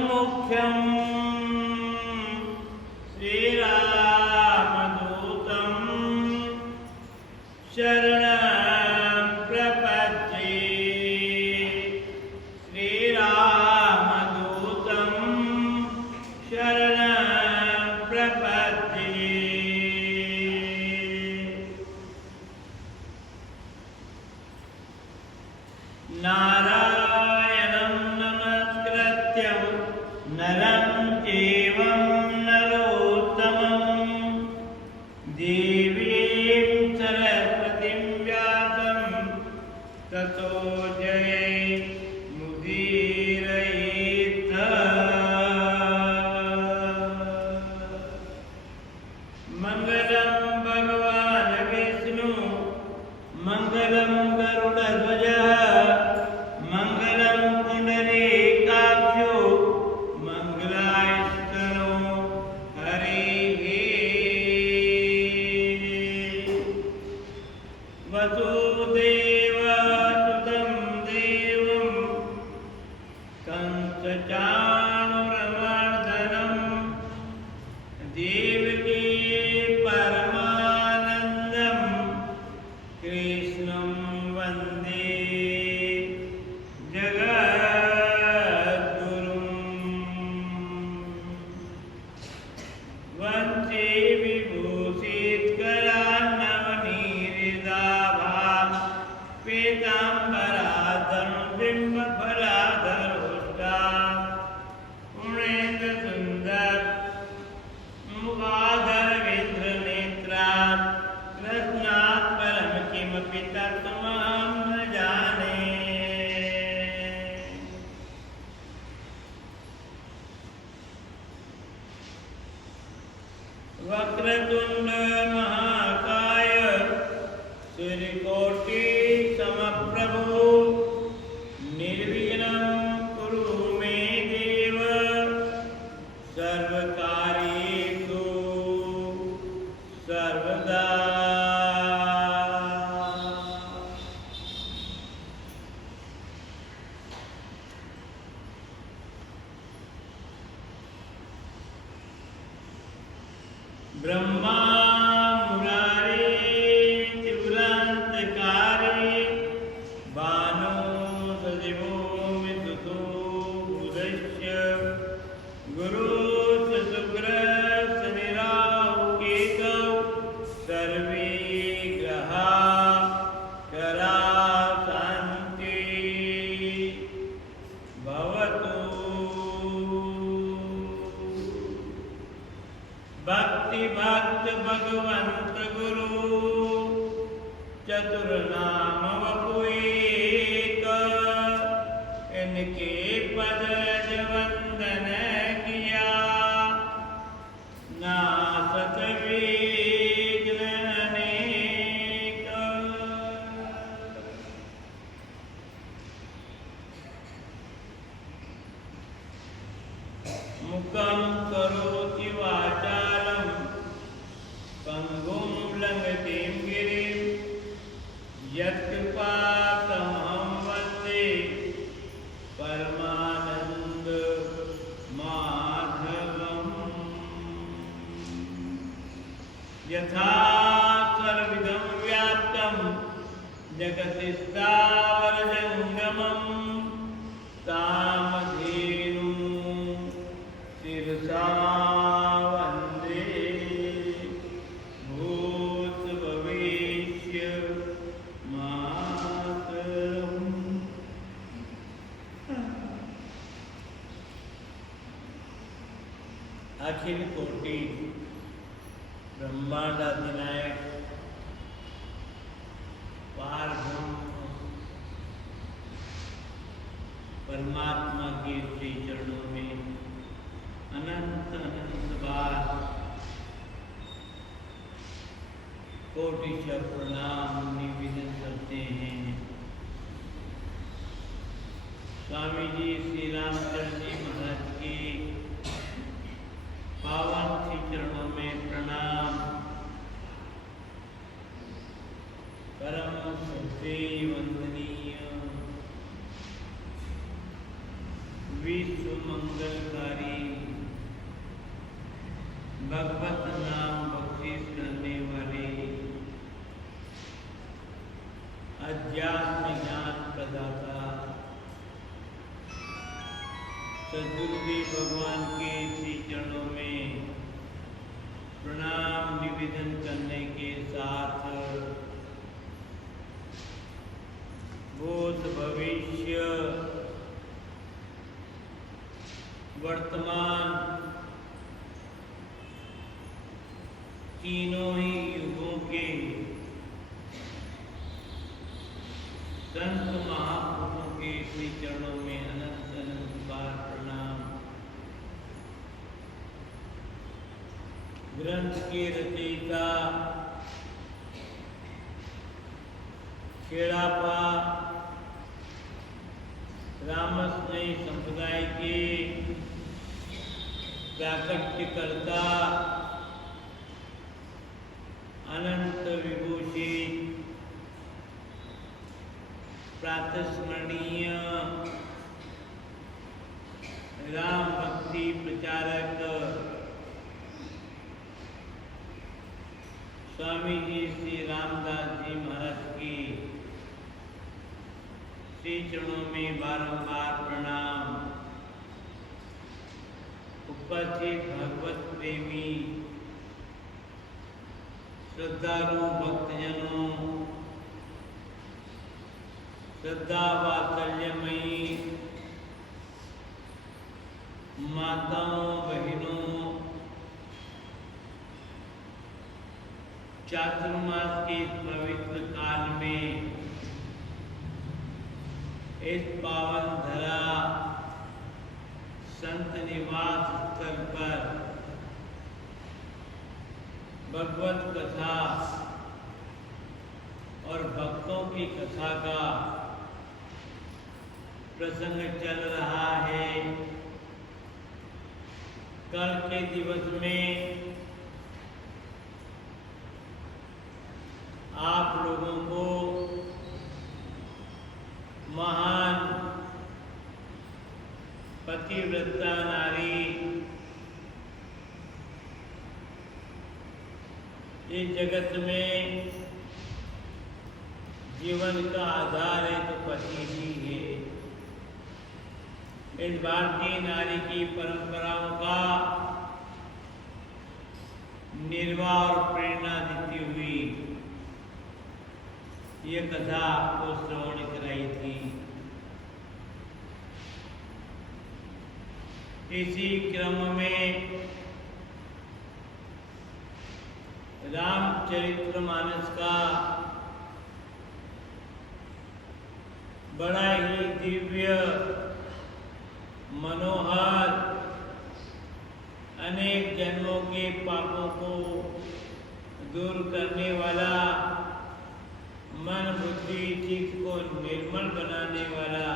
मुख्यम श्रीरामदूतं शरणं प्रपद्ये। श्रीरामदूतं शरणं प्रपद्ये। नारायणं नमस्कृत्य नरं चैव नरोत्तमं देवीं सरस्वतीं व्यासं ततो जयमुदीरयेत्। मंगलं भगवान् विष्णु मंगलं गरुडध्वज मंगलं पुंडरीकाक्षो मंगलायतनो हरिः। वसुदेवसुतं देवं कंसचाणूरमर्दनं देवकी परमानन्दं कृष्णं वन्दे वंदे विभूषितकरान्नवनीरिदाभां पीताम्बराधरं बिम्बफलाधरोष्टां पूर्णेन्दुसुन्दर मुखाधरवीन्द्रनेत्रां कृष्णात् परं किमपि तत्त्वमहं न जाने। वक्रतुंड महाकाय सूर्यकोटि समप्रभो निर्विघ्नं कुरु मे देव सर्वकार्येषु सर्वदा। ब्रह्मा मुरारे त्रिपुरान्तकारे बाणो सजीवो विदुतो बुधस्य गुरुः शुक्रः शनिराहुः केतौ सर्वे ग्रहाः कराः शान्तिः भवतु। भक्ति भक्त भगवंत गुरु चतुर्नाम वपु एक, इनके पद वंदन किया नासत विघ्न अनेक। मुखं करोति वाचालं पंगुं लंघयते गिरिं यत्कृपातमहं वन्दे परमानंद माधवम्। यथा सर्वविधं व्याप्तं जगति स्थावरजङ्गमं कामधेनुं शिरसा वन्दे भूतभविष्य मातरम्। अखिल कोटि ब्रह्मांडाधिनायक पारब्रह्म परमात्मा के श्री चरणों में अनंत अनंत बार कोटिशः प्रणाम निवेदन करते हैं। स्वामी जी श्री रामचंद्र जी महाराज के पावन श्री चरणों में प्रणाम। परम श्री वंदनीय विश्व मंगलकारी, भगवत नाम बख्शीश करने वाले, अध्यात्म ज्ञान प्रदाता सद्गुरुदेव भगवान के श्री चरणों में प्रणाम निवेदन करने के साथ भूत भविष्य वर्तमान तीनों ही युगों के संत महापुरुषों के श्री चरणों में अनंत अनंत बार प्रणाम। ग्रंथ के रचयिता खेड़ापा रामस्नेही संप्रदाय के प्राकट्यकर्ता अनंत विभूषित प्रातस्मरणीय राम भक्ति प्रचारक स्वामी जी श्री रामदास जी महाराज की श्री चरणों में बारंबार प्रणाम। उपस्थित भगवत प्रेमी श्रद्धालु भक्तजनों, श्रद्धा वात्सल्यमयी माताओं बहनों, चातुर्मास के इस पवित्र काल में इस पावन धरा संत निवास स्थल पर भगवत कथा और भक्तों की कथा का प्रसंग चल रहा है। कल के दिवस में आप लोगों को महान पतिव्रता नारी इस जगत में जीवन का आधार है तो पति ही है। इस भारतीय नारी की परंपराओं का निर्वाह और प्रेरणा देती हुई ये कथा आपको श्रवण कराई थी। इसी क्रम में रामचरितमानस का बड़ा ही दिव्य मनोहर अनेक जन्मों के पापों को दूर करने वाला, मन बुद्धि चित्त को निर्मल बनाने वाला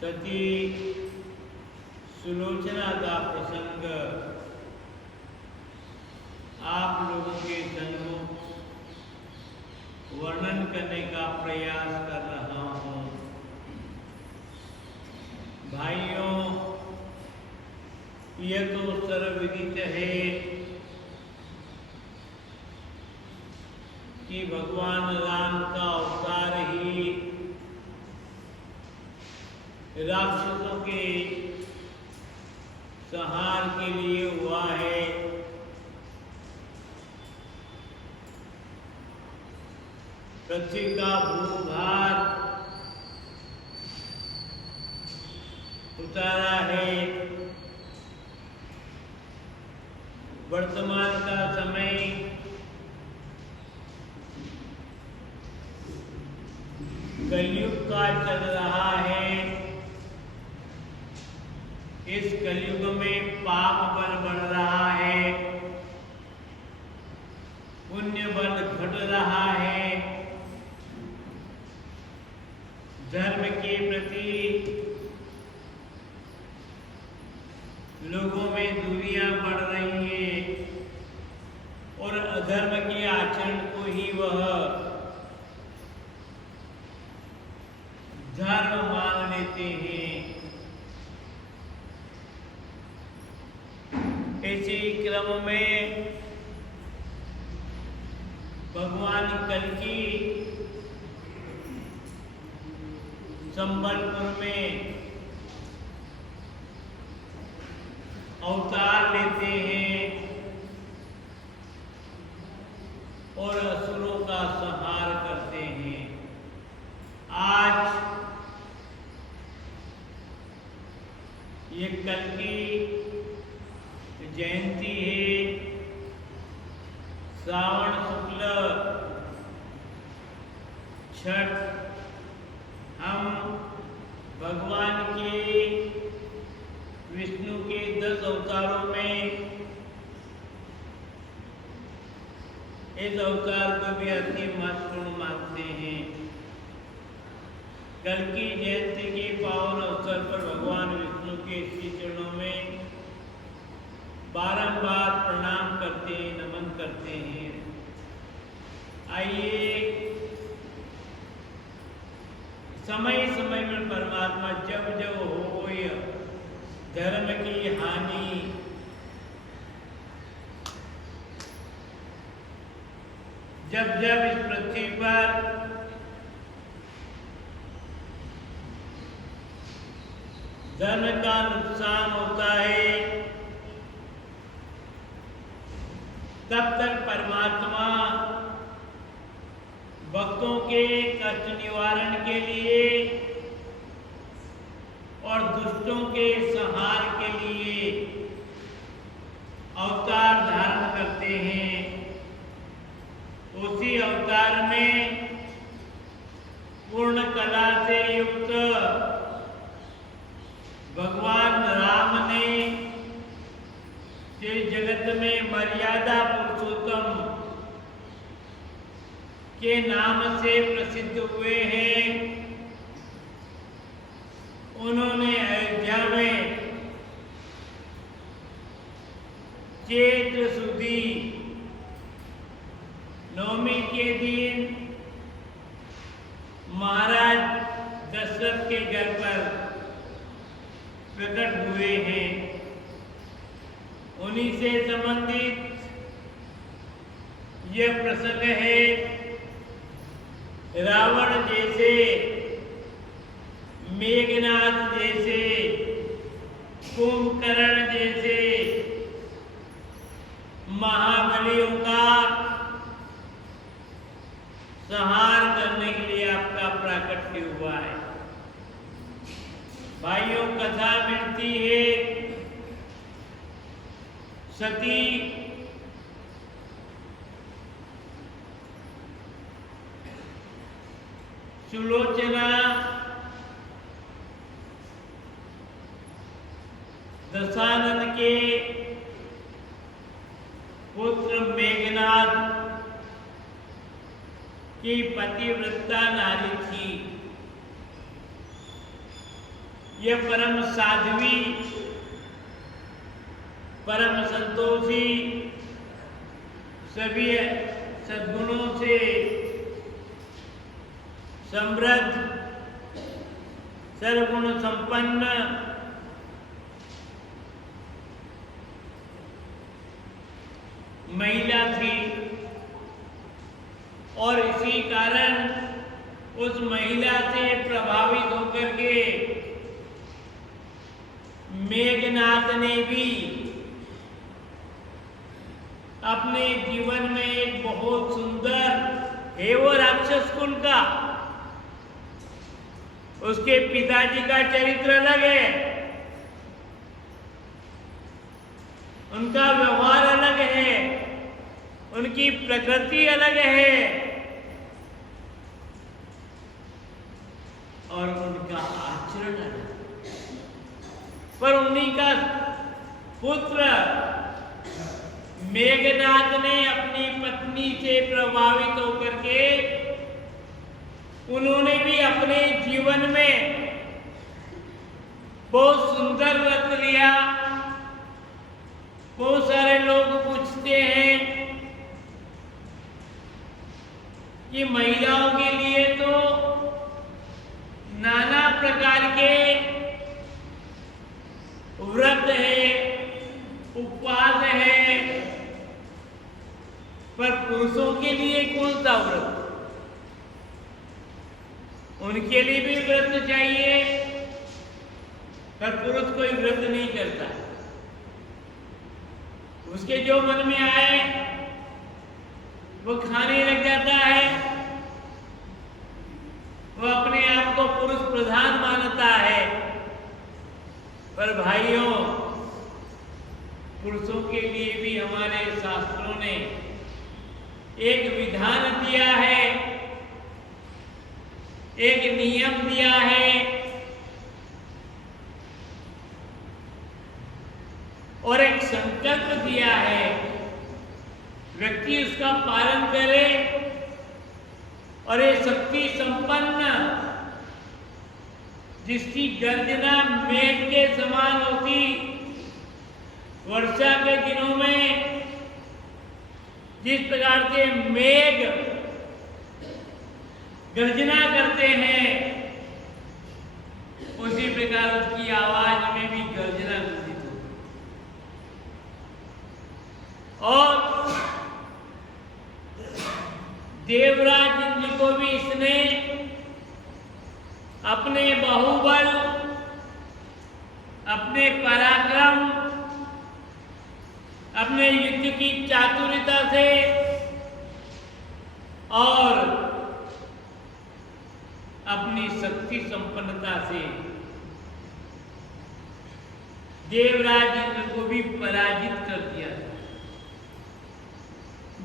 सती सुलोचना का प्रसंग आप लोगों के सम्मुख वर्णन करने का प्रयास कर रहा हूँ। भाइयों, यह तो सर्वविदित है कि भगवान राम का अवतार ही राक्षसों के संहार के लिए हुआ है। पृथ्वी का भूभार उतारा है। वर्तमान का समय कलयुग का चल रहा है। इस कलयुग में पाप बल बढ़ रहा है, पुण्य बल घट रहा है, धर्म के प्रति लोगों में दूरियां बढ़ रही हैं और अधर्म के आचरण को ही वह धर्म मान लेते हैं। इसी क्रम में भगवान कल्कि संबलपुर में अवतार लेते हैं और असुरों का संहार करते हैं। आज ये कल्कि जयंती है। श्रावण शुक्ल छठ हम भगवान के विष्णु के 10 अवतारों में इस अवतार को भी अति महत्वपूर्ण मानते हैं। कल्कि जयंती के पावन अवसर पर भगवान विष्णु के श्री चरणों में बारंबार प्रणाम करते हैं, नमन करते हैं। आइए समय समय में परमात्मा जब जब हो धर्म की हानि, जब जब इस पृथ्वी पर धर्म का नुकसान होता है, तब तक परमात्मा भक्तों के कष्ट निवारण के लिए और दुष्टों के संहार के लिए अवतार धारण करते हैं। उसी अवतार में पूर्ण कला से युक्त भगवान राम ने इस जगत में मर्यादा पुरुषोत्तम के नाम से प्रसिद्ध हुए हैं। उन्होंने अयोध्या में चैत्र सुदी नवमी के दिन महाराज दशरथ के घर पर प्रकट हुए हैं। उन्हीं से संबंधित यह प्रसंग है। रावण जैसे, मेघनाद जैसे, कुंभकर्ण जैसे महाबलियों का संहार करने के लिए आपका प्राकट्य हुआ है। भाइयों, कथा मिलती है सती सुलोचना दशानन के पुत्र मेघनाद की पतिव्रता नारी थी। यह परम साध्वी, परम संतोषी, सभी सद्गुणों से समृद्ध, सर्वगुण संपन्न महिला थी और इसी कारण उस महिला से प्रभावित होकर के मेघनाद ने भी अपने जीवन में एक बहुत सुंदर है वो राक्षस कुल का, उसके पिताजी का चरित्र अलग है, उनका व्यवहार अलग है, उनकी प्रकृति अलग है और उनका आचरण अलग है। पर उन्हीं का पुत्र मेघनाद ने अपनी पत्नी से प्रभावित होकर के उन्होंने भी अपने जीवन में बहुत सुंदर व्रत लिया। बहुत सारे लोग पूछते हैं कि महिलाओं के लिए तो नाना प्रकार के व्रत है, उपवास है, पर पुरुषों के लिए कौन सा व्रत? उनके लिए भी व्रत चाहिए, पर पुरुष कोई व्रत नहीं करता। उसके जो मन में आए वो खाने लग जाता है, वो अपने आप को पुरुष प्रधान मानता है। पर भाइयों, पुरुषों के लिए भी हमारे शास्त्रों ने एक विधान दिया है, एक नियम दिया है, और एक संकल्प दिया है। व्यक्ति उसका पालन करे और ये शक्ति संपन्न, जिसकी गर्जना मेघ के समान होती, वर्षा के दिनों में जिस प्रकार से मेघ गर्जना करते हैं, उसी प्रकार उसकी आवाज में भी गर्जना घोषित होती। और देवराज इंद्र को भी इसने अपने बाहुबल, अपने पराक्रम, अपने युद्ध की चातुर्यता से और अपनी शक्ति संपन्नता से देवराज इंद्र को भी पराजित कर दिया।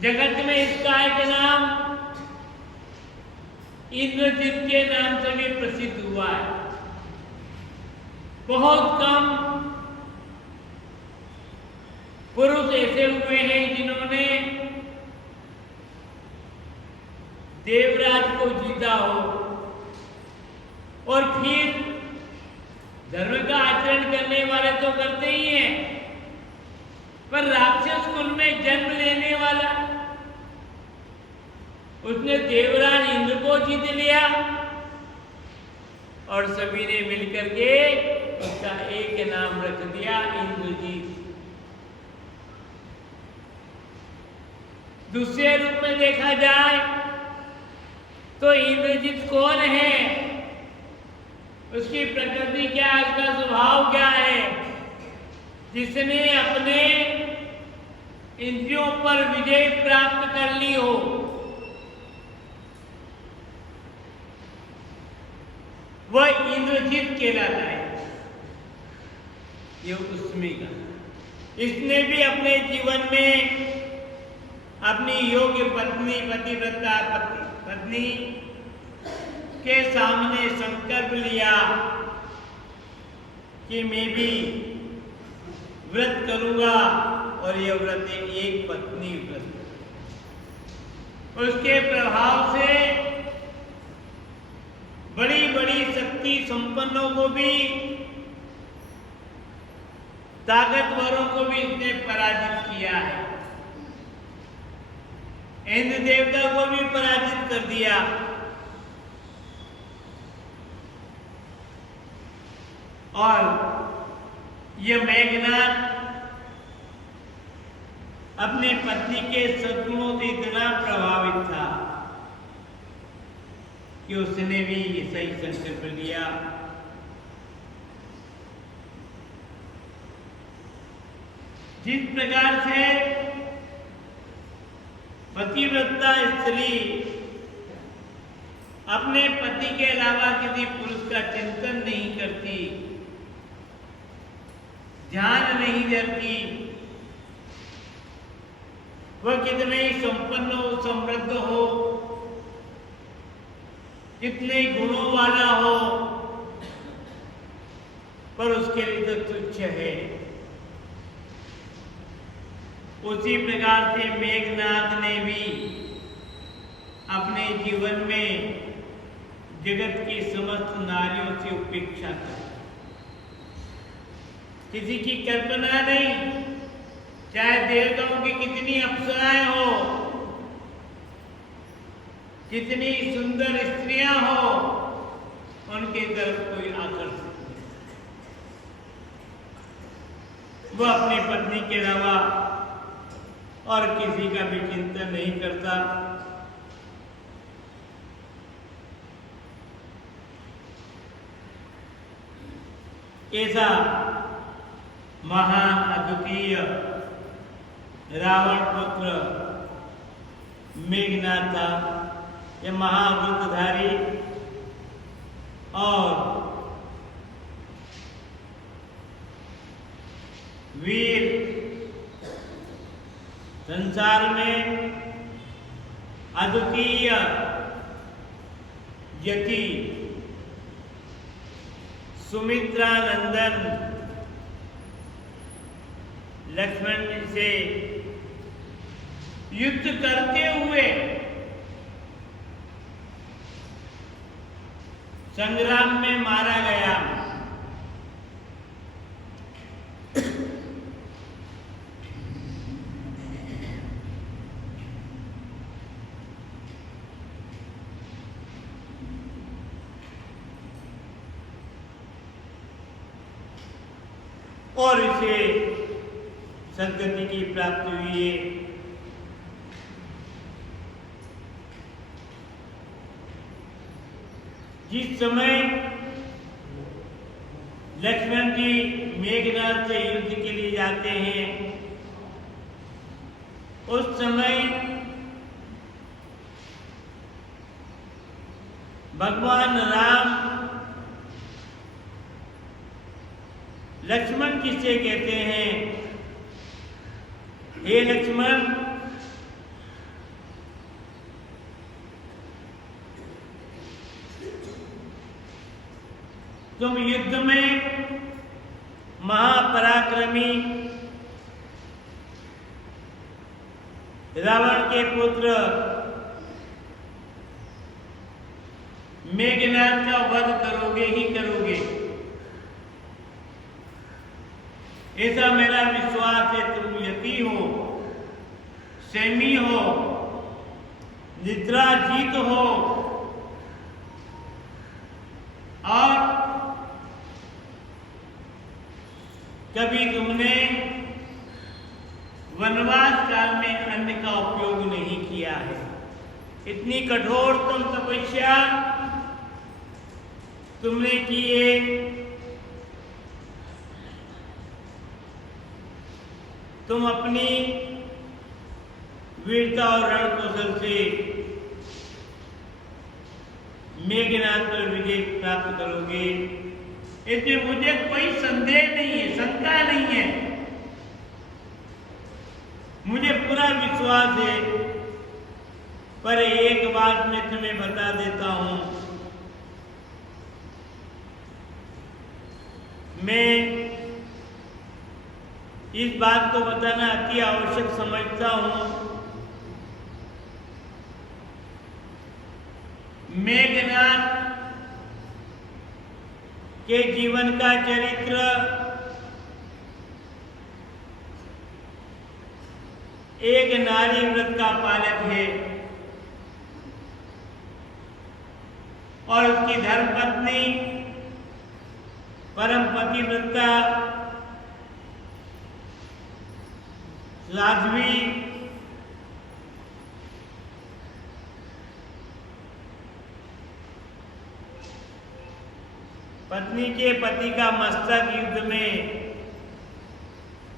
जगत में इसका एक नाम इंद्रजीत के नाम से भी प्रसिद्ध हुआ है। बहुत कम पुरुष ऐसे हुए हैं जिन्होंने देवराज को जीता हो। और फिर धर्म का आचरण करने वाले तो करते ही हैं, पर राक्षस कुल में जन्म लेने वाला, उसने देवराज इंद्र को जीत लिया और सभी ने मिलकर के उसका एक नाम रख दिया, इंद्रजीत। दूसरे रूप में देखा जाए तो इंद्रजीत कौन है, उसकी प्रकृति क्या, उसका स्वभाव क्या है, जिसने अपने इंद्रियों पर विजय प्राप्त कर ली हो। वह इंद्रजीत कहलाता है। ये उसमें का इसने भी अपने जीवन में अपनी योग्य पत्नी, पतिव्रता पत्नी के सामने संकल्प लिया कि मैं भी व्रत करूंगा, और यह व्रत एक पत्नी व्रत। उसके प्रभाव से बड़ी बड़ी शक्ति संपन्नों को भी, ताकतवरों को भी इसने पराजित किया है। इंद्र देवता को भी पराजित कर दिया। और यह मेघनाथ अपने पत्नी के सद्गुणों से इतना प्रभावित था कि उसने भी सही संकल्प लिया। जिस प्रकार से पतिव्रता स्त्री अपने पति के अलावा किसी पुरुष का चिंतन नहीं करती, ध्यान नहीं देती, वह कितने ही संपन्न हो, समृद्ध हो, कितने गुणों वाला हो, पर उसके लिए तो तुच्छ है। उसी प्रकार से मेघनाथ ने भी अपने जीवन में जगत की समस्त नारियों से उपेक्षा की। किसी की कल्पना नहीं, चाहे देवताओं की कितनी अप्सराएं हो, कितनी सुंदर स्त्रियां हो, उनके तरफ कोई आकर्षित नहीं। वो अपनी पत्नी के अलावा और किसी का भी चिंतन नहीं करता। ऐसा महान अद्वितीय रावण पुत्र मेघनाथ था। यह महावृतधारी और वीर संसार में अद्वितीय यति सुमित्रा नंदन लक्ष्मण जी से युद्ध करते हुए संग्राम में मारा गया। और इसे सदगति की प्राप्ति हुई है। जिस समय लक्ष्मण जी मेघनाथ से युद्ध के लिए जाते हैं, उस समय भगवान राम लक्ष्मण जी से कहते हैं, हे लक्ष्मण, तुम युद्ध में महापराक्रमी रावण के पुत्र मेघनाथ का वध करोगे ही करोगे, ऐसा मेरा विश्वास है। तुम यति हो, सैमी हो, निद्राजीत हो और कभी तुमने वनवास काल में अन्न का उपयोग नहीं किया है। इतनी कठोर तुम तपस्या तुमने की है। तुम अपनी वीरता और रण कौशल से मेघनाथ पर विजय प्राप्त करोगे, इसमें मुझे कोई संदेह नहीं है, शंका नहीं है। मुझे पूरा विश्वास है। पर एक बात मैं तुम्हें बता देता हूं, मैं इस बात को बताना अति आवश्यक समझता हूं। मेघनाथ के जीवन का चरित्र एक नारी व्रत का पालक है और उसकी धर्मपत्नी परम पतिव्रता साध्वी पत्नी के पति का मस्तक युद्ध में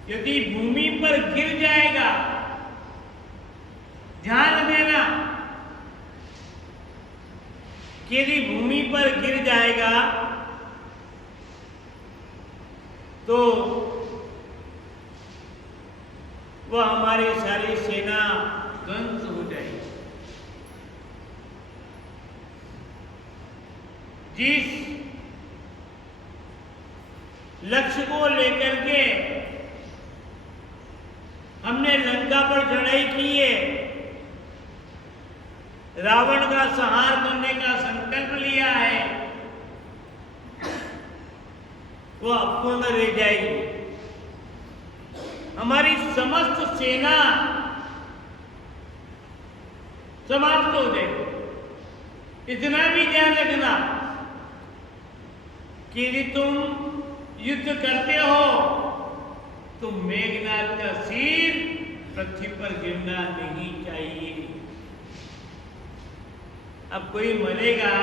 यदि भूमि पर गिर जाएगा, ध्यान देना, यदि भूमि पर गिर जाएगा तो वह हमारी सारी सेना ध्वंस हो जाएगी। जिस लक्ष्य को लेकर के हमने लंका पर चढ़ाई की है, रावण का संहार करने का संकल्प लिया है, वो अपूर्ण रह जाएगी। हमारी समस्त सेना समाप्त हो जाएगी। इतना भी ध्यान रखना, कि यदि तुम युद्ध करते हो तो मेघनाद का सिर पृथ्वी पर गिरना नहीं चाहिए। अब कोई मरेगा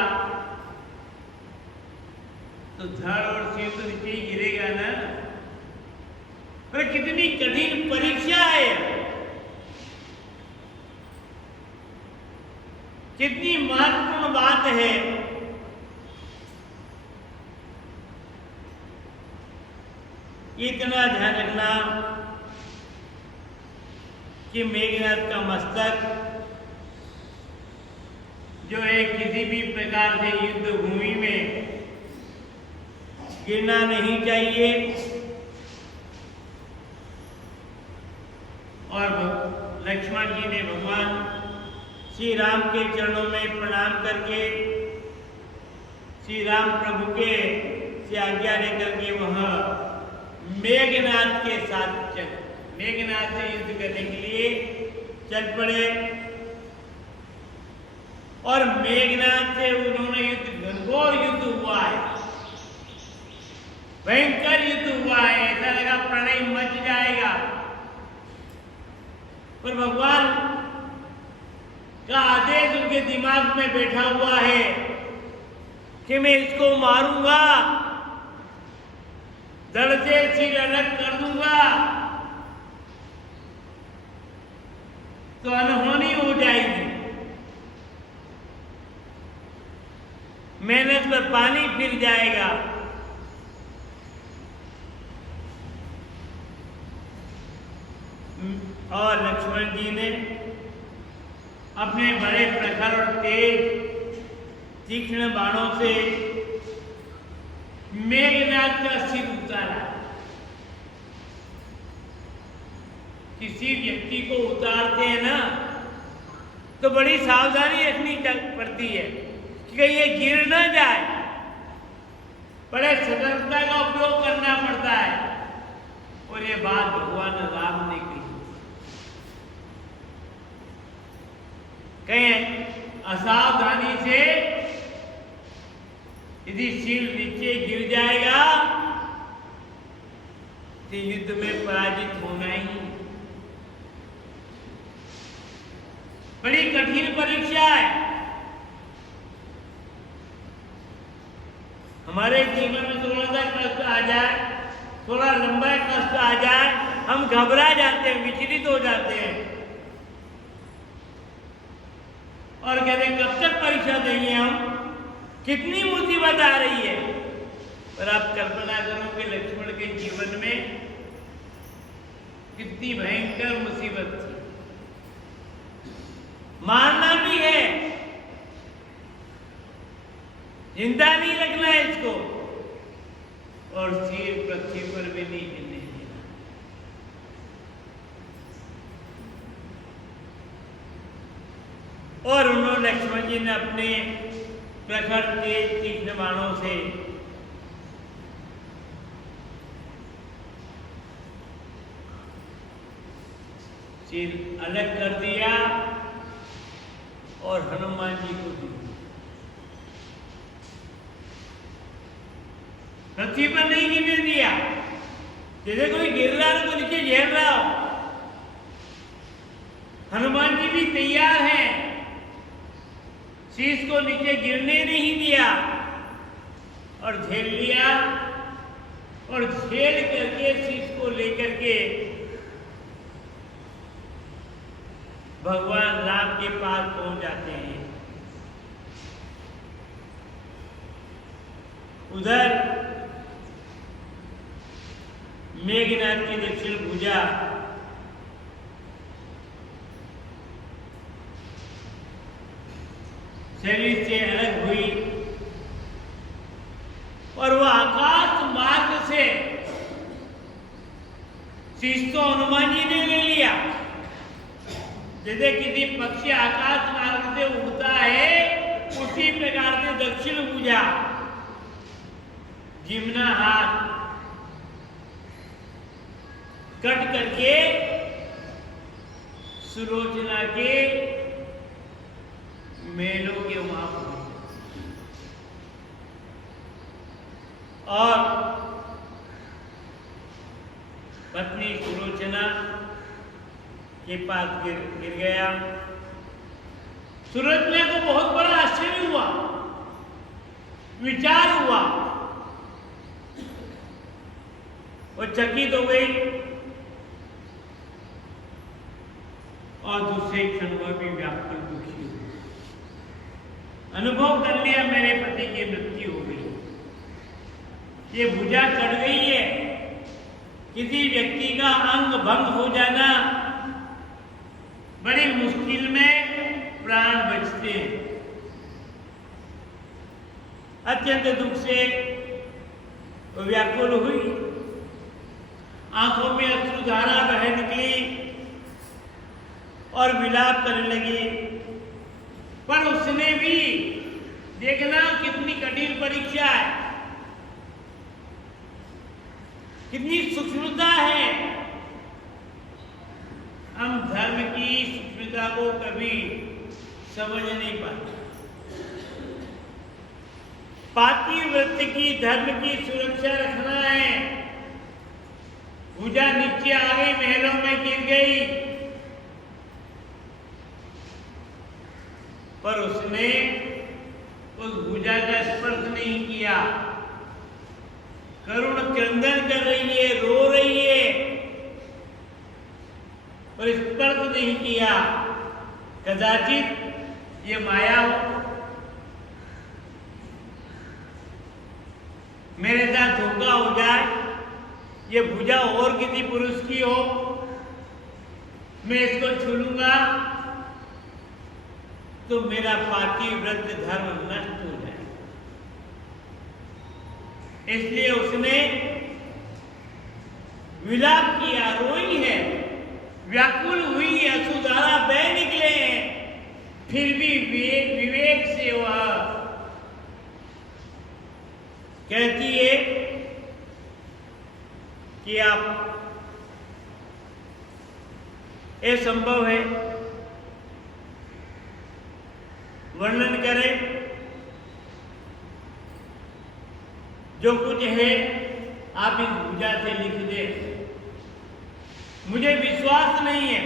तो धड़ और सिर तो नीचे ही गिरेगा ना। पर कितनी कठिन परीक्षा है, कितनी महत्वपूर्ण बात है। इतना ध्यान रखना कि मेघनाद का मस्तक जो है किसी भी प्रकार से युद्ध भूमि में गिरना नहीं चाहिए। और लक्ष्मण जी ने भगवान श्री राम के चरणों में प्रणाम करके श्री राम प्रभु के से आज्ञा लेकर के वह मेघनाद के साथ मेघनाद से युद्ध करने के लिए चल पड़े। और मेघनाद से उन्होंने युद्ध, घनघोर युद्ध हुआ है, भयंकर युद्ध हुआ है, ऐसा लगा प्रणय मच जाएगा। पर भगवान का आदेश उनके दिमाग में बैठा हुआ है कि मैं इसको मारूंगा, धड़ से सिर अलग कर दूंगा तो अनहोनी हो जाएगी, मेहनत पर पानी फिर जाएगा। और लक्ष्मण जी ने अपने बड़े प्रखर और तेज तीक्ष्ण बाणों से मेघनाद का सिर उतारा। किसी व्यक्ति को उतारते हैं ना तो बड़ी सावधानी रखनी पड़ती है कि कहीं ये गिर ना जाए, बड़े सतर्कता का उपयोग करना पड़ता है। और ये बात भगवान राम ने कही। कहें असावधानी से यदि सिर नीचे गिर जाएगा तो युद्ध में पराजित होना ही। बड़ी कठिन परीक्षा है। हमारे जीवन में थोड़ा सा कष्ट आ जाए, थोड़ा लंबा कष्ट आ जाए, हम घबरा जाते हैं, विचलित हो जाते हैं और कहते हैं कब तक परीक्षा देंगे हम, कितनी मुसीबत आ रही है। पर आप कल्पना करो कि लक्ष्मण के जीवन में कितनी भयंकर मुसीबत थी। मारना भी है, जिंदा नहीं रखना है इसको, और सिर पृथ्वी पर भी नहीं गिरने देना। और उन्होंने लक्ष्मण जी ने अपने प्रखर तेज तीक्ष्ण बाणों से सिर अलग कर दिया और हनुमान जी को दी। पृथ्वी पर नहीं गिरने दिया, जैसे कोई गिर रहा है तो नीचे झेल रहा हो। हनुमान जी भी तैयार हैं, शीश को नीचे गिरने नहीं दिया और झेल लिया। और झेल करके शीश को लेकर के भगवान राम के पास पहुंच जाते हैं। उधर मेघनाद की दक्षिण भुजा शरीर से अलग हुई और वह आकाश मार्ग से शीश तो हनुमान जी ने ले लिया। जैसे किसी पक्षी आकाश मार्ग से उड़ता है, उसी प्रकार से दक्षिण भुजा जिम्ना हाथ कट करके सुलोचना के मेलों के वहां पहुंचे और पत्नी सुलोचना के पास गिर गया। सुलोचना को बहुत बड़ा आश्चर्य हुआ, विचार हुआ, वो चकित हो गई और दूसरे क्षण में भी व्याकुल दुखी हुई। अनुभव कर लिया मेरे पति की मृत्यु हो गई, ये भुजा चढ़ गई है। किसी व्यक्ति का अंग भंग हो जाना बड़ी मुश्किल में प्राण बचते हैं। अत्यंत दुख से वो व्याकुल हुई, आंखों में अश्रुधारा बह निकली और विलाप करने लगी। पर उसने भी देखना कितनी कठिन परीक्षा है, कितनी सूक्ष्मता है। हम धर्म की सूक्ष्मता को कभी समझ नहीं पाते। पातिव्रत्य की धर्म की सुरक्षा रखना है। भुजा नीचे आ गई, महलों में गिर गई, पर उसने उस भुजा का स्पर्श नहीं किया। करुण क्रंदन कर रही है, रो रही है, पर स्पर्श नहीं किया। कदाचित ये माया हो, मेरे साथ धोखा हो जाए, ये भुजा और किसी पुरुष की हो, मैं इसको छू लूंगा तो मेरा पातिव्रत्य धर्म नष्ट हो जाए। इसलिए उसने विलाप किया, रोई है, व्याकुल हुई है, अश्रुधारा बह निकले हैं। फिर भी विवेक से वह कहती है कि आप, ये संभव है, वर्णन करें, जो कुछ है आप इस भुजा से लिख दें। मुझे विश्वास नहीं है,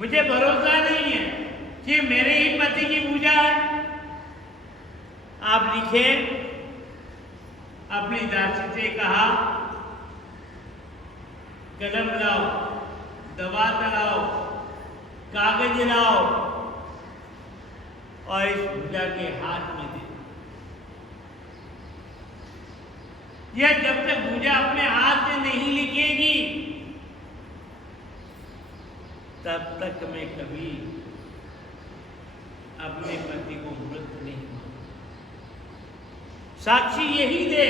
मुझे भरोसा नहीं है कि मेरे ही पति की भुजा है। आप लिखें। अपनी दासी से कहा, कलम लाओ, दवात लाओ, कागज लाओ और इस भुजा के हाथ में दे। यह जब तक भुजा अपने हाथ से नहीं लिखेगी तब तक मैं कभी अपने पति को मृत नहीं मानूंगा। साक्षी यही दे।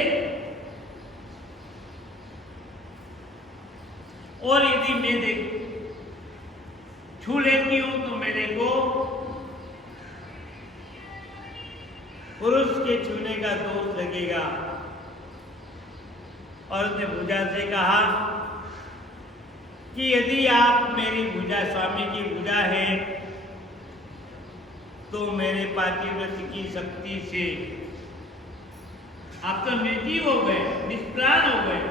और यदि मैं छू लेती हूं तो मेरे को पुरुष के छूने का दोष लगेगा। और उसने भुजा से कहा कि यदि आप मेरी भुजा, स्वामी की भुजा है, तो मेरे पातिव्रत्य की शक्ति से आप तो निर्जीव हो गए, निष्प्राण हो गए।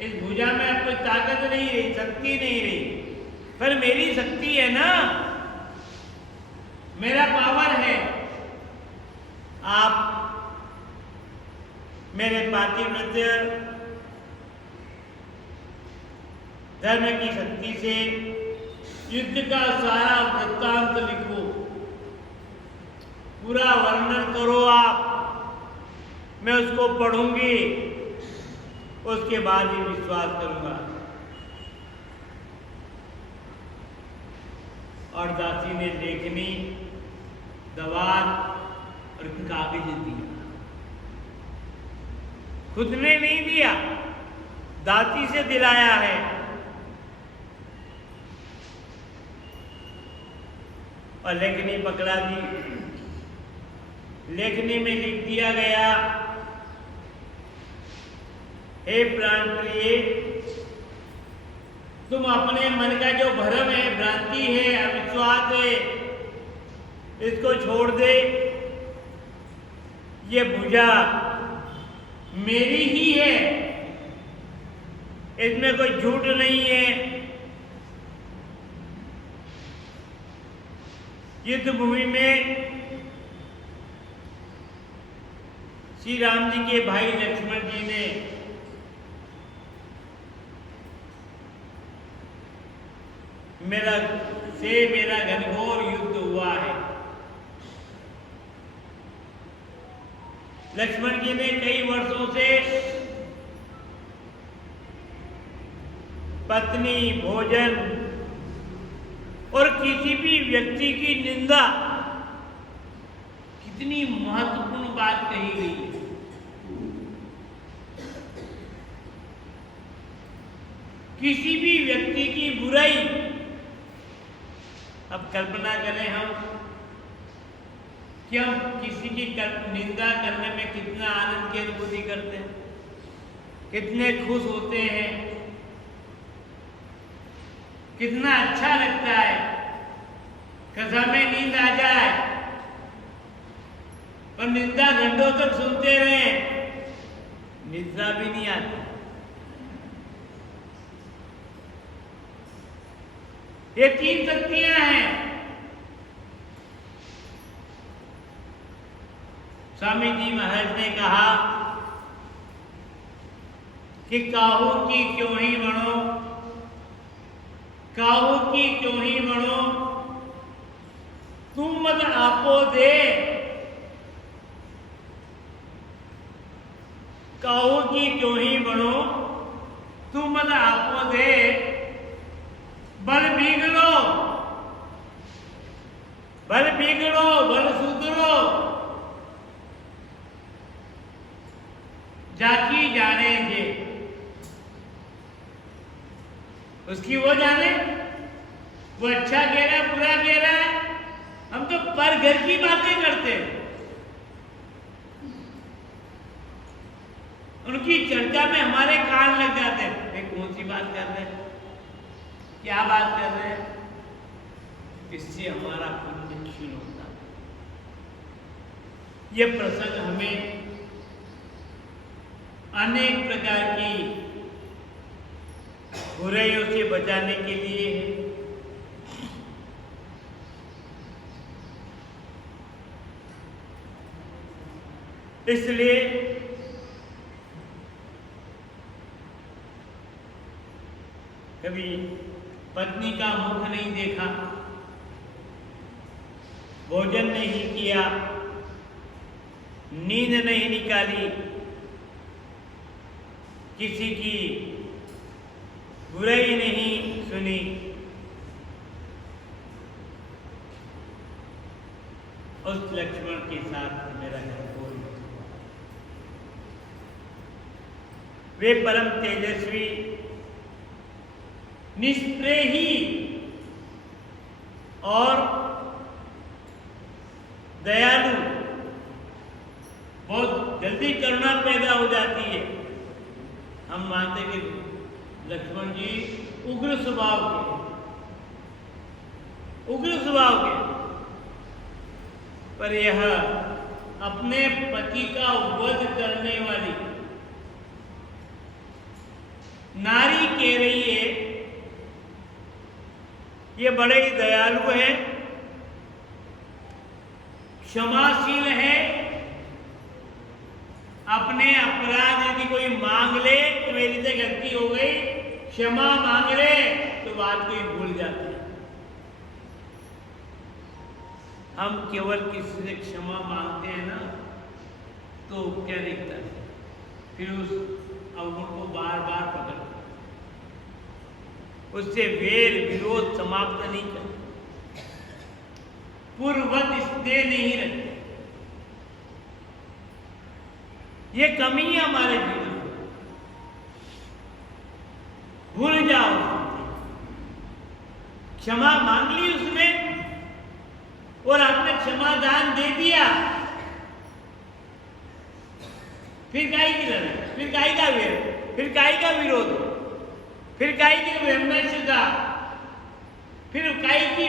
इस भुजा में अब कोई ताकत नहीं रही, शक्ति नहीं रही, पर मेरी शक्ति है ना, मेरा पावर है। आप मेरे पातिव्रत्य धर्म की शक्ति से युद्ध का सारा वृत्तांत लिखो, पूरा वर्णन करो आप, मैं उसको पढ़ूंगी, उसके बाद ही विश्वास करूंगा। और दासी ने लेखनी, दवात और कागज दिया। खुद ने नहीं दिया, दासी से दिलाया है। और लेखनी पकड़ा दी। लेखनी में लिख दिया गया, हे प्राण प्रिय, तुम अपने मन का जो भ्रम है, भ्रांति है, अविश्वास है, इसको छोड़ दे। ये भुजा मेरी ही है, इसमें कोई झूठ नहीं है। युद्ध भूमि में श्री राम जी के भाई लक्ष्मण जी ने मेरा घनघोर युद्ध हुआ है। लक्ष्मण जी ने कई वर्षों से पत्नी, भोजन और किसी भी व्यक्ति की निंदा, कितनी महत्वपूर्ण बात कही गई है। किसी भी व्यक्ति की बुराई, अब कल्पना करें हम कि हम किसी की निंदा करने में कितना आनंद की अनुभूति करते हैं, कितने खुश होते हैं, कितना अच्छा लगता है। कथा में नींद आ जाए और निंदा घंटों तक सुनते रहे, निद्रा भी नहीं आती। ये तीन शक्तियां हैं। स्वामी जी महाराज ने कहा कि काहू की क्यों ही बनो, काहू की क्यों ही बनो, तुम मत आपो दे। काहू की क्यों ही बनो, तुम मत आपो दे, बल बिगड़ो, बल बिगड़ो, बल सुधरो, जाकी जाने जे, उसकी वो जाने, वो अच्छा कह रहा है, बुरा कह रहा है। हम तो पर घर की बातें करते हैं, उनकी चर्चा में हमारे कान लग जाते हैं। वे कौन सी बात कर रहे हैं, क्या बात कर रहे हैं, इससे हमारा पुण्य क्षीण होता है। यह प्रसंग हमें अनेक प्रकार की बुराइयों से बचाने के लिए है। इसलिए कभी पत्नी का मुख नहीं देखा, भोजन नहीं किया, नींद नहीं निकाली, किसी की बुराई नहीं सुनी, उस लक्ष्मण के साथ मेरा घनघोर युद्ध हुआ। वे परम तेजस्वी, निष्प्रेही और दयालु, बहुत जल्दी करुणा पैदा हो जाती है। हम मानते कि लक्ष्मण जी उग्र स्वभाव के, उग्र स्वभाव के, पर यह अपने पति का वध करने वाली नारी कह रही है, ये बड़े ही दयालु है, क्षमाशील है, अपने अपराध यदि कोई मांग ले तो मेरी से गलती हो गई, क्षमा मांग ले तो बात कोई भूल जाती है। हम केवल किसी से क्षमा मांगते हैं ना, तो क्या दिखता है, फिर उस अवगुण को बार बार पकड़ते, उससे वेर विरोध समाप्त नहीं करते, पूर्ववत स्नेह नहीं रखते। ये कमी है हमारे जीवन में। भूल जाओ, क्षमा मांग ली उसने और आपने क्षमादान दे दिया, फिर काहे की लड़ाई, फिर काहे का वेर, फिर काहे का विरोध, फिर काहे की वैमनस्यता, फिर काहे की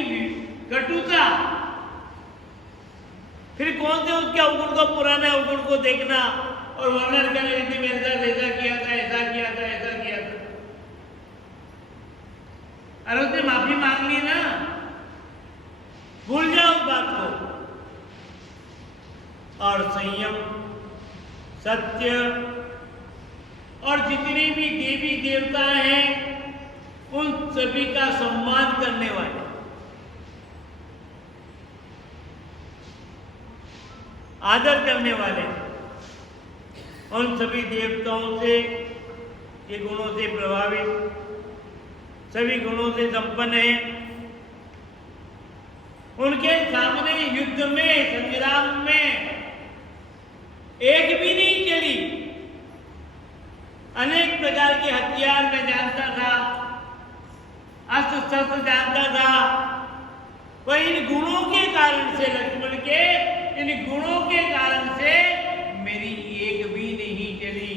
कटुता, फिर कौन से उसके अवगुण को, पुराने अवगुण को देखना और वर्णन करने कि मेरे साथ ऐसा किया था, ऐसा किया था, ऐसा किया था। अरे उसने माफी मांग ली ना, भूल जाओ उस बात को। और संयम, सत्य और जितने भी देवी देवता हैं उन सभी का सम्मान करने वाले, आदर करने वाले, उन सभी देवताओं से, ये गुणों से प्रभावित, सभी गुणों से संपन्न है। उनके सामने युद्ध में, संग्राम में एक भी नहीं चली। अनेक प्रकार के हथियार में जानता था, अस्त्र शस्त्र जानता था, वह इन गुणों के कारण से, लक्ष्मण के इन गुणों के कारण से मेरी एक भी नहीं चली।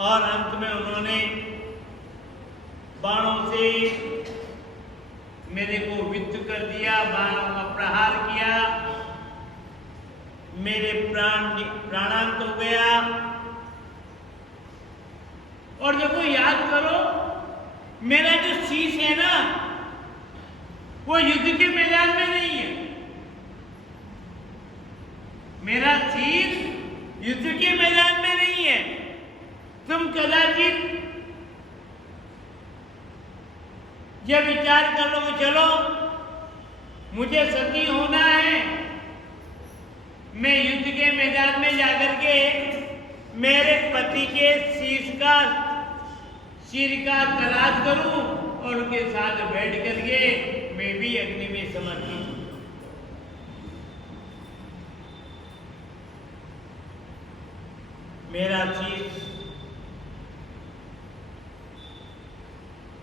और अंत में उन्होंने बाणों से मेरे को विद्ध कर दिया, बाणों का प्रहार किया, मेरे प्राणांत हो गया। और देखो, याद करो, मेरा जो शीश है ना, वो युद्ध के मैदान में नहीं है। मेरा शीश युद्ध के मैदान में नहीं है। तुम कदाचित यह विचार कर लो कि चलो मुझे सती होना है, मैं युद्ध के मैदान में जाकर के मेरे पति के सिर का तलाश करूं और उनके साथ बैठ करके मैं भी अग्नि में समर्पित हूं। मेरा शीश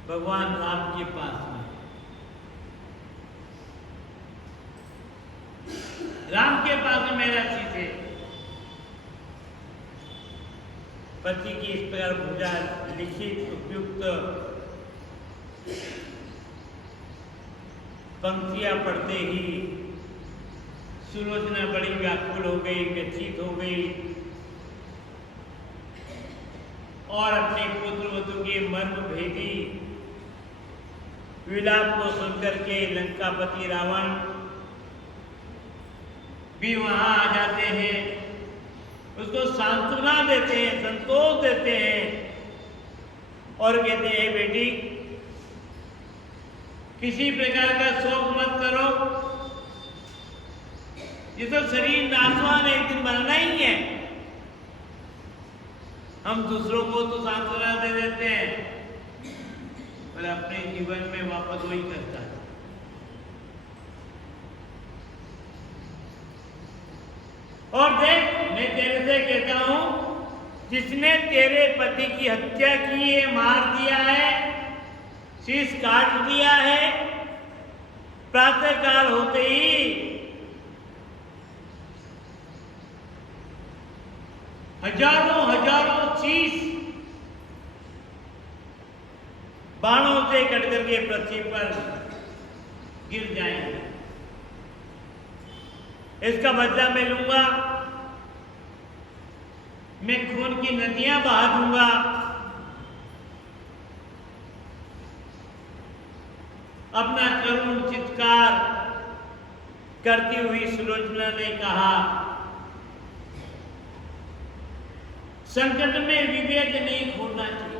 भगवान राम के पास में, राम के पास में मेरा शीश है। पति की इस प्रकार पूजा, लिखित उपयुक्त पंक्तियां पढ़ते ही सुलोचना बड़ी व्याकुल हो गई, व्यथित हो गई और अपने पुत्र वधु के मर्म भेदी विलाप को सुनकर के लंकापति रावण भी वहां आ जाते हैं, उसको सांत्वना देते हैं, संतोष देते हैं और कहते हैं, बेटी किसी प्रकार का शोक मत करो, ये तो शरीर नाशवान है, एक दिन मरना ही है। हम दूसरों को तो सांत्वना दे देते हैं पर अपने जीवन में वापस वही करता है। और देख, मैं तेरे से कहता हूं, जिसने तेरे पति की हत्या की है, मार दिया है, शीश काट दिया है, प्रातः काल होते ही हजारों हजारों शीश बाणों से कट करके पृथ्वी पर गिर जाएंगे। इसका बदला मैं लूंगा, मैं खून की नदियां बहा दूंगा। अपना करुण चित्कार करती हुई सुलोचना ने कहा, संकट में विवेक नहीं खोना चाहिए।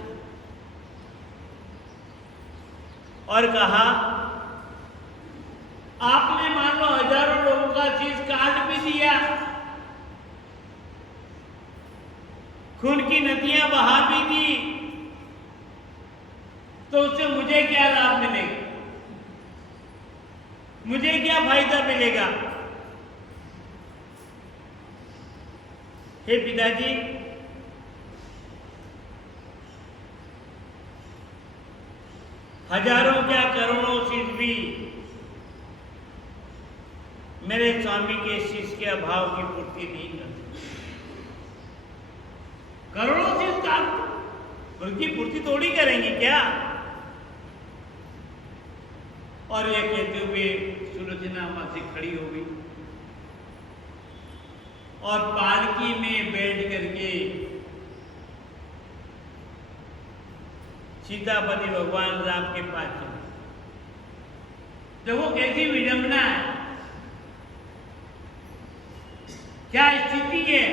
और कहा, आपने मान लो हजारों लोगों का शीश काट भी दिया, खून की नदियां बहा भी दी, तो उससे मुझे क्या लाभ मिलेगा, मुझे क्या फायदा मिलेगा? हे पिताजी, हजारों क्या करोड़ों शीश भी मेरे स्वामी के शीश के अभाव की पूर्ति नहीं करते। करोड़ों शीश काट उनकी पूर्ति थोड़ी करेंगे क्या? और यह कहते हुए सुलोचना वहां से खड़ी हो गई और पालकी में बैठ करके सीतापति भगवान राम के पास चले। देखो कैसी विडंबना है, क्या स्थिति है।